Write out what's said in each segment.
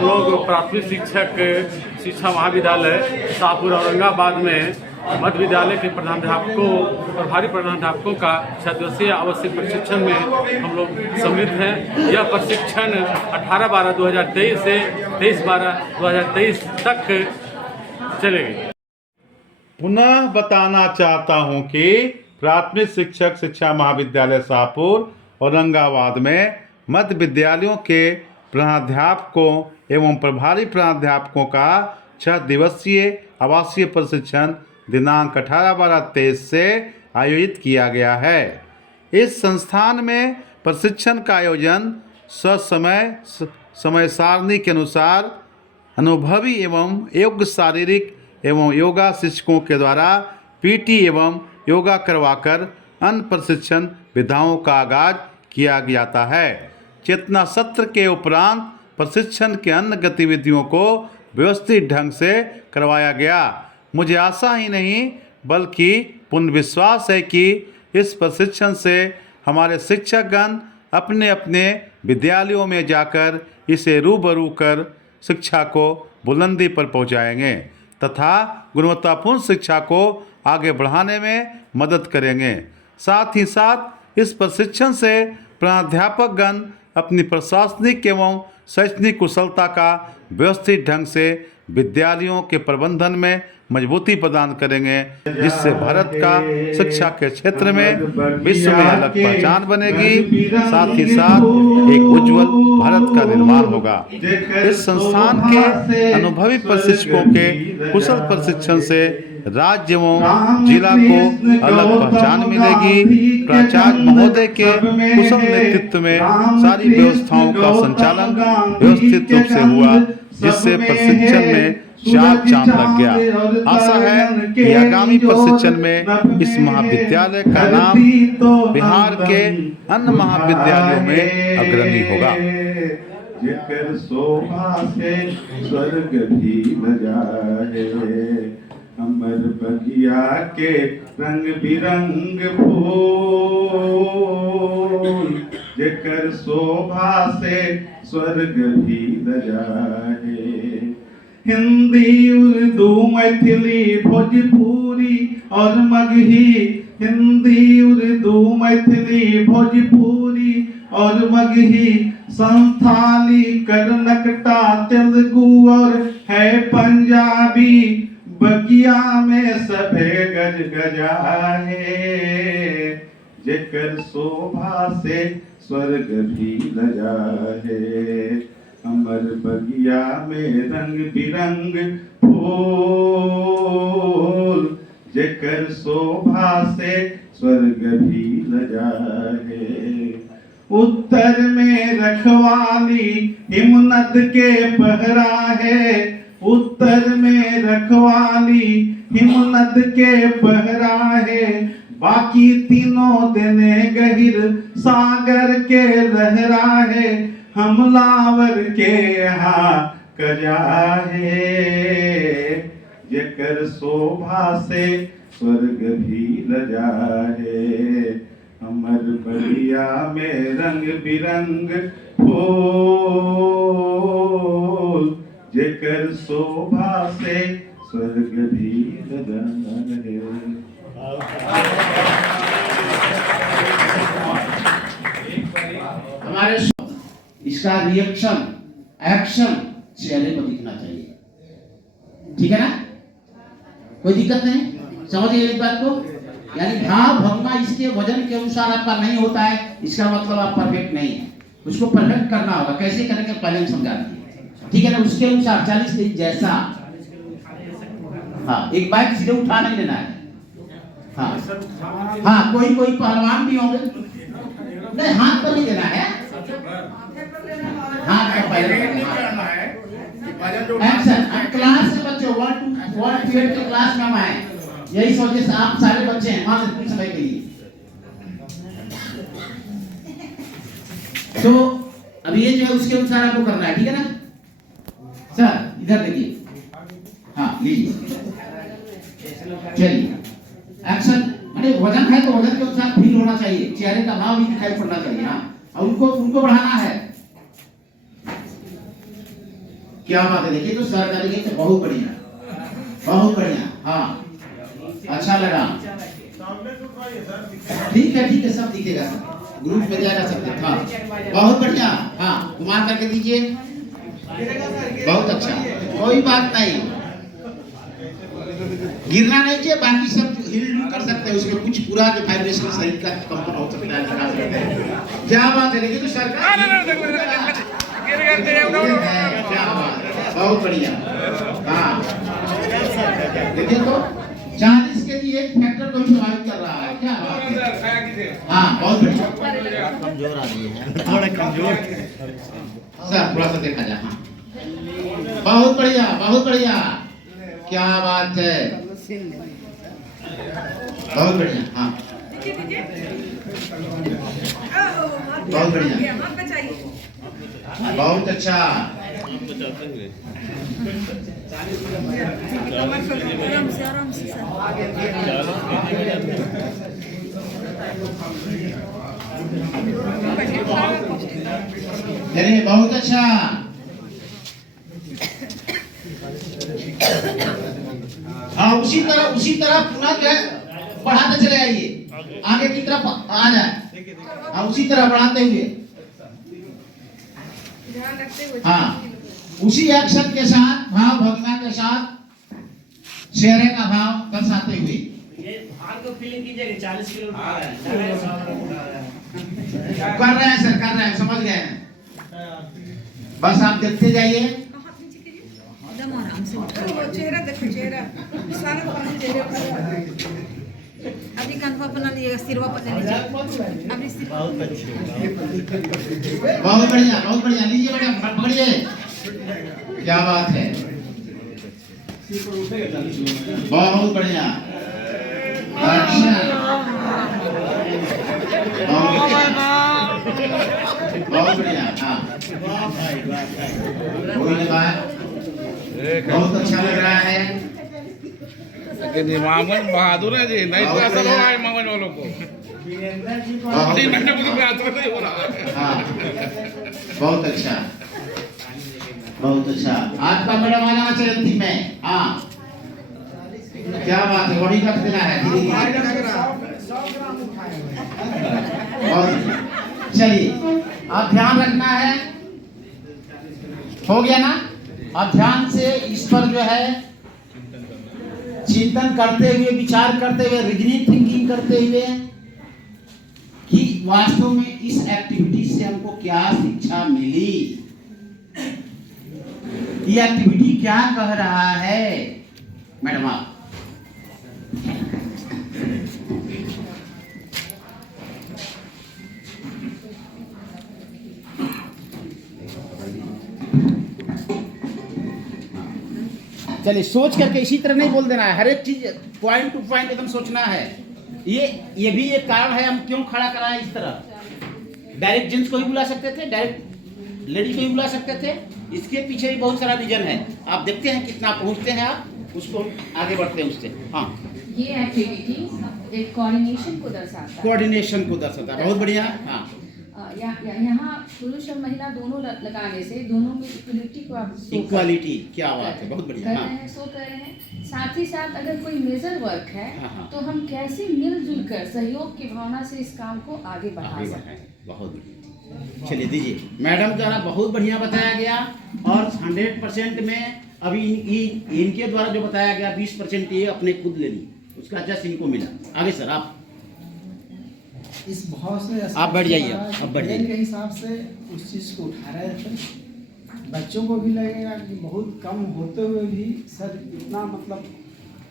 हम लोग प्राथमिक शिक्षक शिक्षा महाविद्यालय शाहपुर औरंगाबाद में मध्य विद्यालय के प्रधानाध्यापकों प्रभारी प्रधानाध्यापकों का 6 दिवसीय आवश्यक प्रशिक्षण में हम लोग सम्मिलित हैं। यह प्रशिक्षण 18/12/2023 से 23/12/2023 तक चलेगी। पुनः बताना चाहता हूं कि प्राथमिक शिक्षक शिक्षा महाविद्यालय शाहपुर औरंगाबाद में मध्य विद्यालयों के प्रधानाध्यापकों एवं प्रभारी प्रधानाध्यापकों का 6 दिवसीय आवासीय प्रशिक्षण दिनांक 18/12/23 से आयोजित किया गया है। इस संस्थान में प्रशिक्षण का आयोजन समय सारणी के अनुसार अनुभवी एवं योग्य शारीरिक एवं योगा शिक्षकों के द्वारा पीटी एवं योगा करवाकर अन्य प्रशिक्षण विधाओं का आगाज किया जाता है। चेतना सत्र के उपरांत प्रशिक्षण के अन्य गतिविधियों को व्यवस्थित ढंग से करवाया गया। मुझे आशा ही नहीं बल्कि पूर्ण विश्वास है कि इस प्रशिक्षण से हमारे शिक्षकगण अपने अपने विद्यालयों में जाकर इसे रूबरू कर शिक्षा को बुलंदी पर पहुंचाएंगे तथा गुणवत्तापूर्ण शिक्षा को आगे बढ़ाने में मदद करेंगे। साथ ही साथ इस प्रशिक्षण से प्राध्यापकगण अपनी प्रशासनिक एवं शैक्षणिक कुशलता का व्यवस्थित ढंग से विद्यालयों के प्रबंधन में मजबूती प्रदान करेंगे, जिससे भारत का शिक्षा के क्षेत्र में विश्व में अलग पहचान बनेगी। साथ ही साथ एक उज्जवल भारत का निर्माण होगा। इस संस्थान के अनुभवी प्रशिक्षकों के कुशल प्रशिक्षण से राज्य एवं जिला को अलग पहचान मिलेगी। प्राचार्य महोदय के कुशल नेतृत्व में सारी व्यवस्थाओं का संचालन व्यवस्थित रूप से हुआ, जिससे प्रशिक्षण में 4 चांद लग गया। आशा है कि आगामी प्रशिक्षण में इस महाविद्यालय का नाम बिहार के अन्य महाविद्यालयों में अग्रणी होगा। जेकर शोभा से स्वर्ग भी न जाए, अमर बगिया के रंग बिरंग फूल, जेकर शोभा से स्वर्ग भी न जाए। हिंदी, उर्दू, मैथिली, भोजपुरी और मगही, हिंदी, उर्दू, मैथिली, भोजपुरी और मगही, संथाली, कर्नाटका, तेलुगु और है पंजाबी, बगिया में सभे गज गजाए, जेकर शोभा से स्वर्ग भी न जाए। अमर बगिया में रंग बिरंग फूल, जेकर शोभा से स्वर्ग भी न जाए। उत्तर में रखवाली हिमनद के पहरा है, उत्तर में रखवाली हिमनद के पहरा है, बाकी तीनों देने गहिर सागर के लहरा है, हमलावर के यहाँ कजा है, जेकर शोभा से स्वर्ग भी न जाए। अमर बगिया में रंग बिरंग फूल, जेकर शोभा से स्वर्ग भी न जाए। हमारे इसका रिएक्शन एक्शन चेहरे पर दिखना चाहिए, ठीक है ना? कोई दिक्कत नहीं, समझिए इस बात को। यानी भाव भंगमा इसके वजन के अनुसार आपका नहीं होता है, इसका मतलब आप परफेक्ट नहीं है। उसको परफेक्ट करना होगा। कैसे करेंगे पहले हम समझा दिए, ठीक है ना? उसके अनुसार 40 दिन जैसा, हाँ, एक बाइक सीधे उठा नहीं लेना है। हाँ हाँ, कोई कोई पहलवान भी होंगे, नहीं हाथ पर नहीं देना है, हाथ पर पहले एक्शन। क्लास से बच्चों 1 to 1 पीरियड के क्लास में आए, यही सोचे आप सारे बच्चे हैं वहां से कुछ समय के लिए। तो अब ये जो है उसके अनुसार आपको करना है, ठीक है ना सर? इधर देखिए, हाँ लीजिए, चलिए एक्शन। अरे वजन है तो वजन के अनुसार फील होना चाहिए, चेहरे का भाव भी दिखाई पड़ना चाहिए। हाँ, और उनको बढ़ाना है। क्या बात है, देखिए तो सर का देखिए तो बहुत बढ़िया, बहुत बढ़िया। हाँ अच्छा लगा, ठीक है सब दिखेगा सर, ग्रुप में जाएगा सब। हाँ बहुत बढ़िया। हाँ कुमार करके दीजिए, बहुत अच्छा, कोई बात नहीं, गिरना नहीं चाहिए, बाकी सब हिल कर सकते हैं, उसमें कुछ पूरा जो वाइब्रेशन सही का कंपन हो सकता है, लगा सकते हैं। क्या बात है, देखिए तो सरकार क्या बात है, बहुत बढ़िया। हाँ देखिए तो 40 के लिए एक फैक्टर को प्रभावित कर रहा है, क्या बात है। हाँ बहुत बढ़िया, कमजोर आदमी है, थोड़ा कमजोर सर, थोड़ा सा देखा जाए। हाँ बहुत बढ़िया, बहुत बढ़िया, क्या बात है, बहुत बढ़िया। हाँ बहुत बढ़िया, बहुत अच्छा। चलिए बहुत अच्छा। हाँ उसी तरह पुनः जो है बढ़ाते चले आइए, आगे की तरफ आ जाए। हाँ उसी तरह बढ़ाते हुए, हाँ उसी एक्शन के साथ, भाव भगना के साथ चेहरे का भाव दर्शाते हुए। आपको फीलिंग कीजिए 40 किलो कर रहे हैं सर, कर रहे हैं, समझ गए हैं, बस आप देखते जाइए। एकदम आराम से वो चेहरा देखो, चेहरा सारा पानी चेहरे पर। अभी कंधा बना लीजिएगा, सिरवा पर लीजिए, अभी सिर बहुत बढ़िया, बहुत बढ़िया, लीजिए बेटा, पकड़िए, क्या बात है, बहुत बढ़िया। अच्छा बहुत बढ़िया। हाँ बहुत अच्छा लग रहा है, लेकिन मामन बहादुर है जी, नहीं तो असर हो रहा है मामन वालों को, 3 महीने मुझे असर नहीं हो रहा है। हाँ बहुत अच्छा, बहुत अच्छा। आज का मैडम आ जाना चाहिए अंतिम में। हाँ क्या बात है, वही रख देना है धीरे धीरे। चलिए अब ध्यान रखना है, हो गया ना। अब ध्यान से इस पर जो है चिंतन करते हुए, विचार करते हुए, रीजनिंग थिंकिंग करते हुए कि वास्तव में इस एक्टिविटी से हमको क्या शिक्षा मिली, ये एक्टिविटी क्या कह रहा है। मैडम आप चलिए सोच करके इसी तरह नहीं बोल देना है, हर एक चीज पॉइंट टू पॉइंट एकदम सोचना है। ये भी एक कारण है हम क्यों खड़ा कराए इस तरह। डायरेक्ट जेंट्स को भी बुला सकते थे, डायरेक्ट लेडी को भी बुला सकते थे, इसके पीछे भी बहुत सारा रीजन है। आप देखते हैं कितना पहुंचते हैं आप, उसको आगे बढ़ते हैं उससे। हाँ ये एक्टिविटी एक कोऑर्डिनेशन को दर्शाता है, कोऑर्डिनेशन को दर्शाता है, बहुत बढ़िया। हाँ यहाँ पुरुष और महिला दोनों लगाने से दोनों में इक्वलिटी को आप इक्वालिटी, क्या बात है, बहुत कर बढ़िया। रहे हैं, शो कर रहे हैं। साथ ही साथ अगर कोई मेजर वर्क है हाँ। तो हम कैसे मिलजुल कर सहयोग की भावना से इस काम को आगे बढ़ा आगे सकते बढ़ाएं, हैं। बहुत बढ़िया। चलिए दीजिए, मैडम द्वारा बहुत बढ़िया बताया गया, और 100% में अभी इनके द्वारा जो बताया गया 20% ये अपने खुद ले ली, उसका जस्ट इनको मिला। आगे सर आप इस भाव से आप बढ़ जाइए, अब बढ़ जाइए। के हिसाब से उस चीज़ को उठा रहे थे। बच्चों को भी लगेगा कि बहुत कम होते हुए भी सर इतना मतलब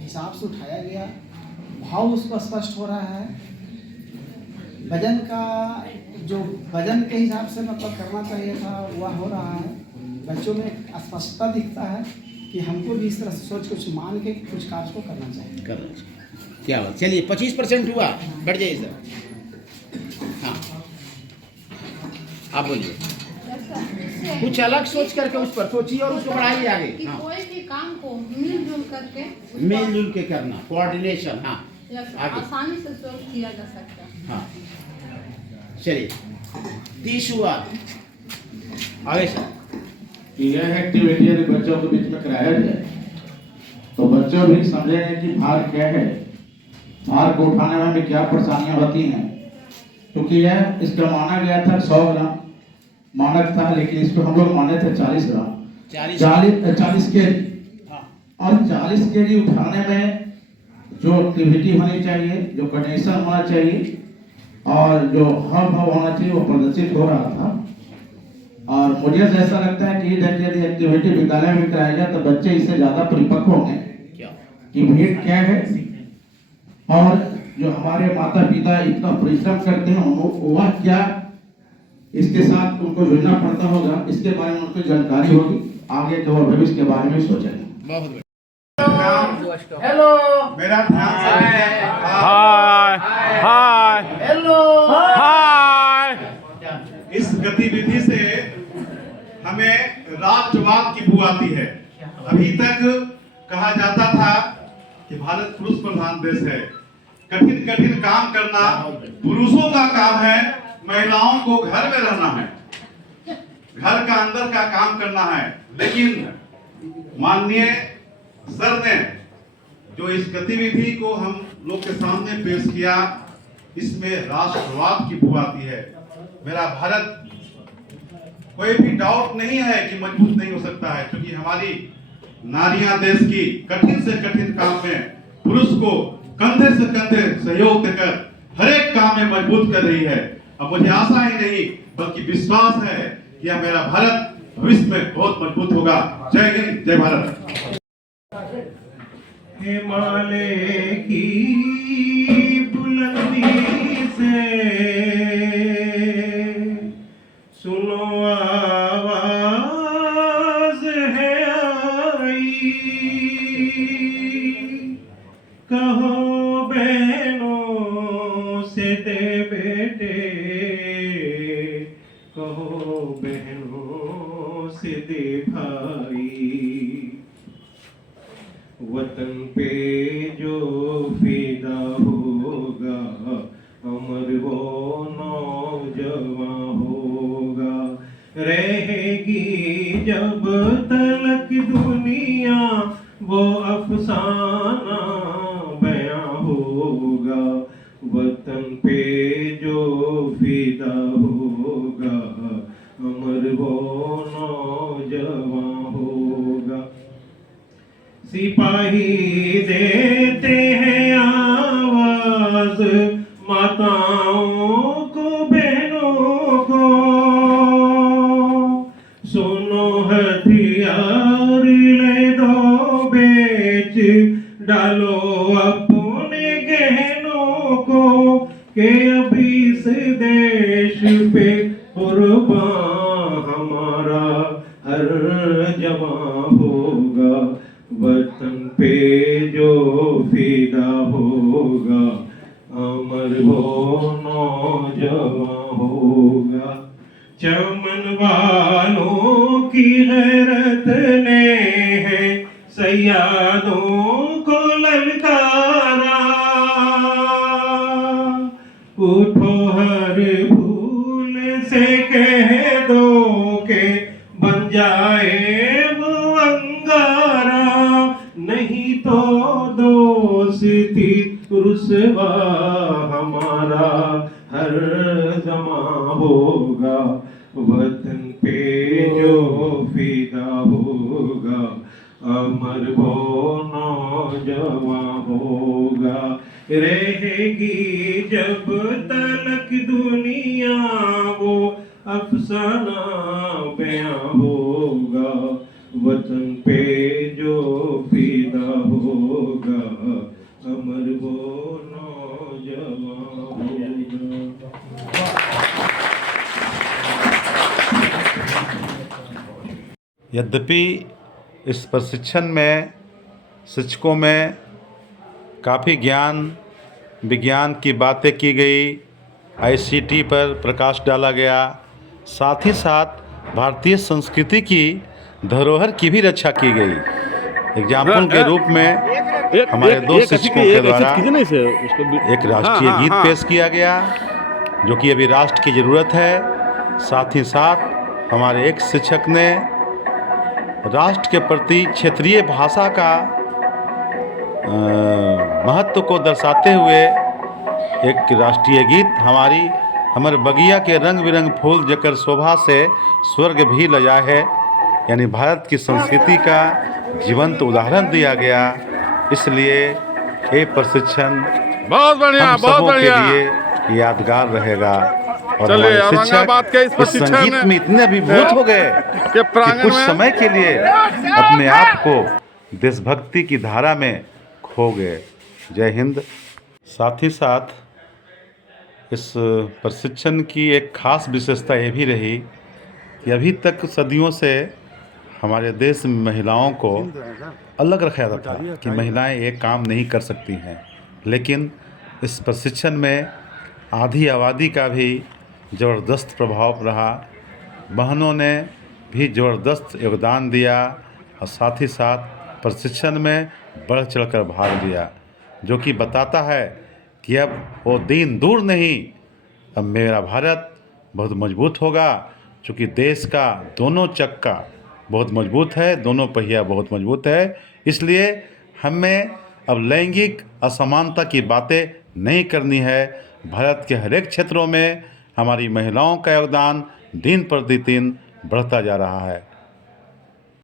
हिसाब से उठाया गया, भाव उसको स्पष्ट हो रहा है। वजन का जो वजन के हिसाब से मतलब करना चाहिए था वह हो रहा है। बच्चों में स्पष्टता दिखता है कि हमको भी इस तरह से सोच कुछ मान के कुछ कार्य को करना चाहिए। करना चाहिए, क्या बात। चलिए 25% हुआ, बढ़ जाइए सर। हाँ आप बोलिए, कुछ अलग सोच करके उस पर सोचिए और उसको बढ़ाइए आगे। कि हाँ कोई भी काम को मिलजुल करके मिलजुल के करना, कोऑर्डिनेशन। हाँ आगे। आसानी से सोल्व किया जा सकता है। हाँ चलिए 30 हुआ, आगे सर कि यह एक्टिविटी यदि बच्चों के बीच में कराया जाए तो बच्चों भी समझेंगे कि भार क्या है, भार को उठाने में भी क्या परेशानियां होती हैं। क्योंकि यह इसका माना गया था 100 ग्राम मानक था, लेकिन इसको हम लोग माने थे 40 ग्राम, 40 केजी। और 40 केजी उठाने में जो एक्टिविटी होनी चाहिए, जो कंडीशन होना चाहिए और जो हाव भाव होना चाहिए वो प्रदर्शित हो रहा था। और मुझे ऐसा लगता है कि यदि एक्टिविटी विद्यालय में कराया जाए तो बच्चे इससे ज्यादा परिपक्व होंगे कि भेंट क्या है, और जो हमारे माता पिता इतना परिश्रम करते हैं वह क्या इसके साथ उनको जुड़ना पड़ता होगा, इसके बारे में उनको जानकारी होगी, आगे जो भविष्य के बारे में सोचेंगे। हेलो, मेरा ध्यान हाय हाय हेलो। हाय। इस गतिविधि से हमें राष्ट्रवाद की बू आती है। अभी तक कहा जाता था कि भारत पुरुष प्रधान देश है, कठिन कठिन काम करना पुरुषों का काम है, महिलाओं को घर में रहना है, घर का अंदर का काम करना है। लेकिन माननीय सर ने जो इस गतिविधि को हम लोग के सामने पेश किया, इसमें राष्ट्रवाद की बू आती है। मेरा भारत कोई भी डाउट नहीं है कि मजबूत नहीं हो सकता है, क्योंकि हमारी नारियां देश की कठिन से कठिन काम में पुरुष को कंधे से कंधे सहयोग देकर हर एक काम में मजबूत कर रही है। अब मुझे आशा ही नहीं बल्कि विश्वास है कि यह मेरा भारत भविष्य में बहुत मजबूत होगा। जय हिंद, जय भारत। हिमालय की बुलंदी से सुनो आवाज है आई, कहो बहनों से दे बेटे, कहो बहनों से दे भाई, वतन पे जो फिदा होगा अमर वो नौजवान होगा। रहेगी जब तलक दुनिया वो अफसाना बयां होगा, वतन पे जो फिदा होगा अमर वो नौजवान होगा। सिपाही देते हैं आवाज माताओं को बहनों को, सुनो हथियार ले दो बेच डालो अपने गहनों को, के अभी इस देश पे कुर्बान हमारा हर जवान होगा, वतन पे जो फिदा होगा अमर वो नौजवान होगा। चमन वालों की गैरत ने है सैयादों को ललकारा, उठो हर भूल से कह दो के बन जाए वो अंगारा, नहीं तो दोस्ती रुसवा हमारा हर जमा होगा, वतन पे जो फिदा होगा अमर वो नौजवान होगा। रहेगी जब तलक दुनिया वो अफसाना बयां होगा, वतन पे जो फिदा होगा अमर वो नौजवान होगा। यद्यपि इस प्रशिक्षण में शिक्षकों में काफ़ी ज्ञान विज्ञान की बातें की गई, ICT पर प्रकाश डाला गया, साथ ही साथ भारतीय संस्कृति की धरोहर की भी रक्षा की गई। एग्जाम्पल के रूप में हमारे दो शिक्षकों के द्वारा एक राष्ट्रीय गीत पेश किया गया जो कि अभी राष्ट्र की ज़रूरत है। साथ ही साथ हमारे एक शिक्षक ने राष्ट्र के प्रति क्षेत्रीय भाषा का महत्व को दर्शाते हुए एक राष्ट्रीय गीत हमर बगिया के रंग बिरंग फूल जकर शोभा से स्वर्ग भी लजा है, यानी भारत की संस्कृति का जीवंत उदाहरण दिया गया। इसलिए ये प्रशिक्षण बहुत बढ़िया, हम बहुत सबों के बढ़िया। लिए यादगार रहेगा। और चलिए, हमारे औरंगाबाद के इस इस प्रशिक्षण संगीत में इतने अभिभूत हो गए कि कि कुछ समय के लिए अपने आप को देशभक्ति की धारा में खो गए। जय हिंद। साथ ही साथ इस प्रशिक्षण की एक खास विशेषता ये भी रही कि अभी तक सदियों से हमारे देश में महिलाओं को अलग रखा जाता था कि महिलाएं ये काम नहीं कर सकती हैं, लेकिन इस प्रशिक्षण में आधी आबादी का भी ज़बरदस्त प्रभाव रहा। बहनों ने भी ज़बरदस्त योगदान दिया और साथ ही साथ प्रशिक्षण में बढ़ चढ़कर भाग लिया, जो कि बताता है कि अब वो दिन दूर नहीं, अब मेरा भारत बहुत मजबूत होगा, क्योंकि देश का दोनों चक्का बहुत मजबूत है, दोनों पहिया बहुत मजबूत है। इसलिए हमें अब लैंगिक असमानता की बातें नहीं करनी है। भारत के हर एक क्षेत्रों में हमारी महिलाओं का योगदान दिन प्रतिदिन बढ़ता जा रहा है।